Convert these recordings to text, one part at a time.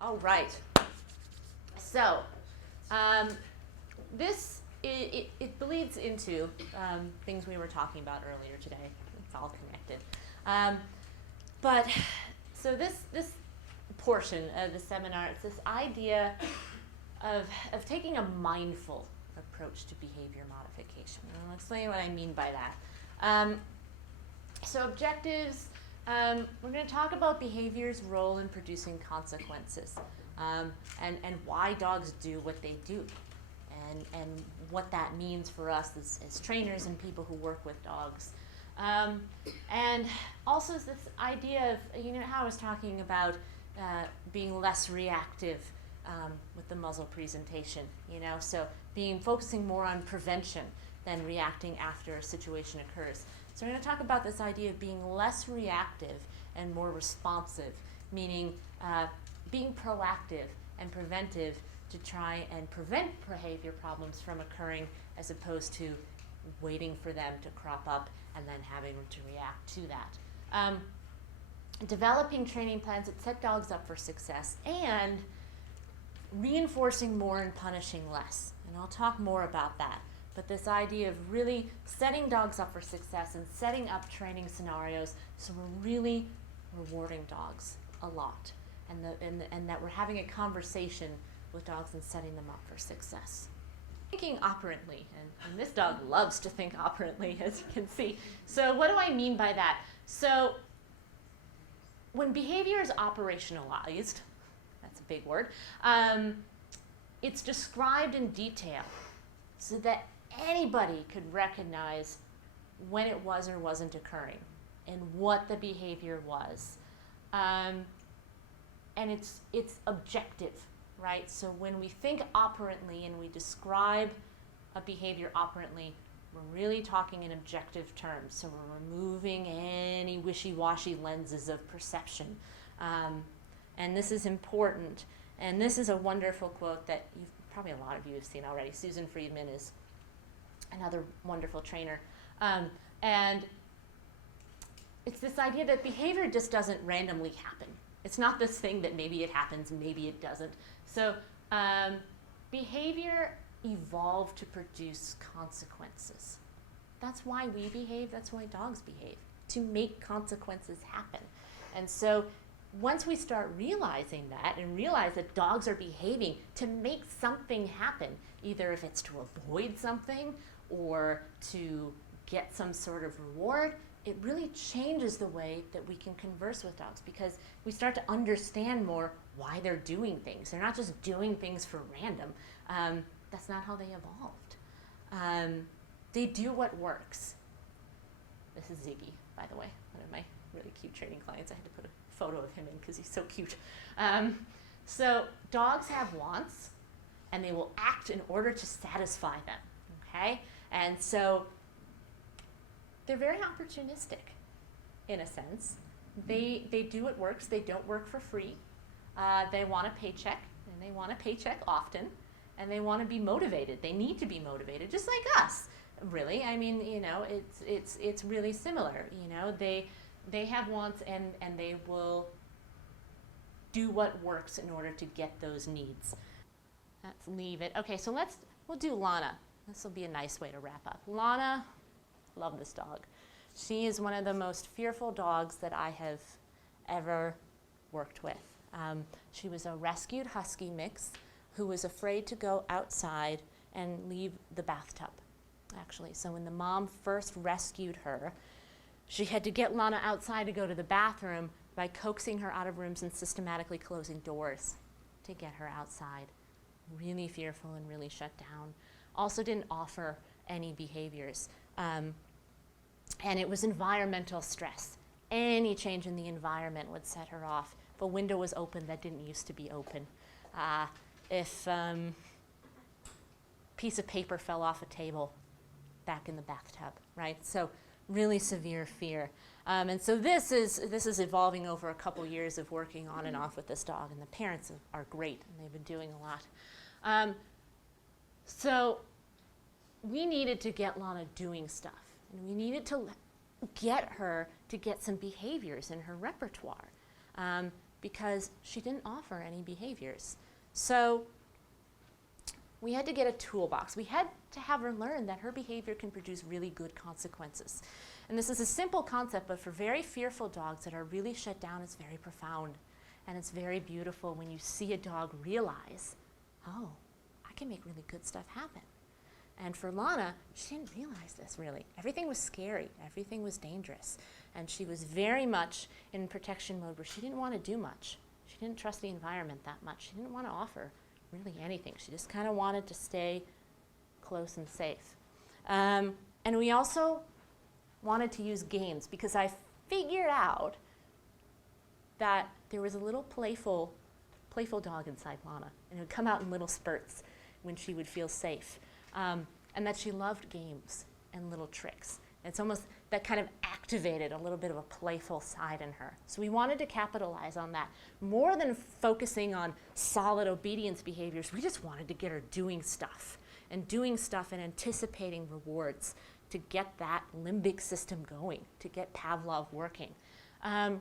All right. So, it bleeds into things we were talking about earlier today. It's all connected. But so this portion of the seminar, it's this idea of taking a mindful approach to behavior modification. And I'll explain what I mean by that. So objectives, we're going to talk about behavior's role in producing consequences, and why dogs do what they do, and what that means for us as trainers and people who work with dogs. And also this idea of, how I was talking about being less reactive with the muzzle presentation, so focusing more on prevention than reacting after a situation occurs. So we're going to talk about this idea of being less reactive and more responsive, meaning being proactive and preventive to try and prevent behavior problems from occurring, as opposed to waiting for them to crop up and then having to react to that. Developing training plans that set dogs up for success, and reinforcing more and punishing less. And I'll talk more about that. But this idea of really setting dogs up for success and setting up training scenarios so we're really rewarding dogs a lot, and that we're having a conversation with dogs and setting them up for success. Thinking operantly, and this dog loves to think operantly, as you can see. So what do I mean by that? So when behavior is operationalized, that's a big word, it's described in detail so that anybody could recognize when it was or wasn't occurring and what the behavior was. And it's objective, right? So when we think operantly and we describe a behavior operantly, we're really talking in objective terms. So we're removing any wishy-washy lenses of perception. And this is important. And this is a wonderful quote that probably a lot of you have seen already. Susan Friedman is another wonderful trainer. And it's this idea that behavior just doesn't randomly happen. It's not this thing that maybe it happens, maybe it doesn't. So behavior evolved to produce consequences. That's why we behave, that's why dogs behave, to make consequences happen. And so once we start realizing that and realize that dogs are behaving to make something happen, either if it's to avoid something or to get some sort of reward, it really changes the way that we can converse with dogs, because we start to understand more why they're doing things. They're not just doing things for random. That's not how they evolved. They do what works. This is Ziggy, by the way, one of my really cute training clients. I had to put a photo of him in because he's so cute. So dogs have wants, and they will act in order to satisfy them, okay? And so they're very opportunistic, in a sense. They do what works. They don't work for free. They want a paycheck, and they want a paycheck often, and they want to be motivated. They need to be motivated, just like us, really. I mean, it's really similar. They have wants, and they will do what works in order to get those needs. Let's leave it. Okay, so we'll do Lana. This will be a nice way to wrap up. Lana, love this dog. She is one of the most fearful dogs that I have ever worked with. She was a rescued husky mix who was afraid to go outside and leave the bathtub, actually. So when the mom first rescued her, she had to get Lana outside to go to the bathroom by coaxing her out of rooms and systematically closing doors to get her outside. Really fearful and really shut down. Also didn't offer any behaviors. And it was environmental stress. Any change in the environment would set her off. If a window was open that didn't used to be open. If piece of paper fell off a table back in the bathtub, right? So really severe fear. And so this is evolving over a couple years of working on and off with this dog, and the parents are great, and they've been doing a lot. So we needed to get Lana doing stuff, and we needed to get her to get some behaviors in her repertoire. because she didn't offer any behaviors. So we had to get a toolbox. We had to have her learn that her behavior can produce really good consequences. And this is a simple concept, but for very fearful dogs that are really shut down, it's very profound. And it's very beautiful when you see a dog realize, oh, I can make really good stuff happen. And for Lana, she didn't realize this really. Everything was scary. Everything was dangerous. And she was very much in protection mode where she didn't want to do much. She didn't trust the environment that much. She didn't want to offer really anything. She just kind of wanted to stay close and safe. And we also wanted to use games because I figured out that there was a little playful dog inside Lana, and it would come out in little spurts when she would feel safe. And that she loved games and little tricks. It's almost that kind of activated a little bit of a playful side in her. So we wanted to capitalize on that. More than focusing on solid obedience behaviors, we just wanted to get her doing stuff and anticipating rewards to get that limbic system going, to get Pavlov working. And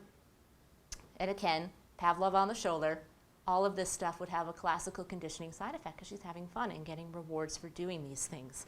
again, Pavlov on the shoulder, all of this stuff would have a classical conditioning side effect because she's having fun and getting rewards for doing these things.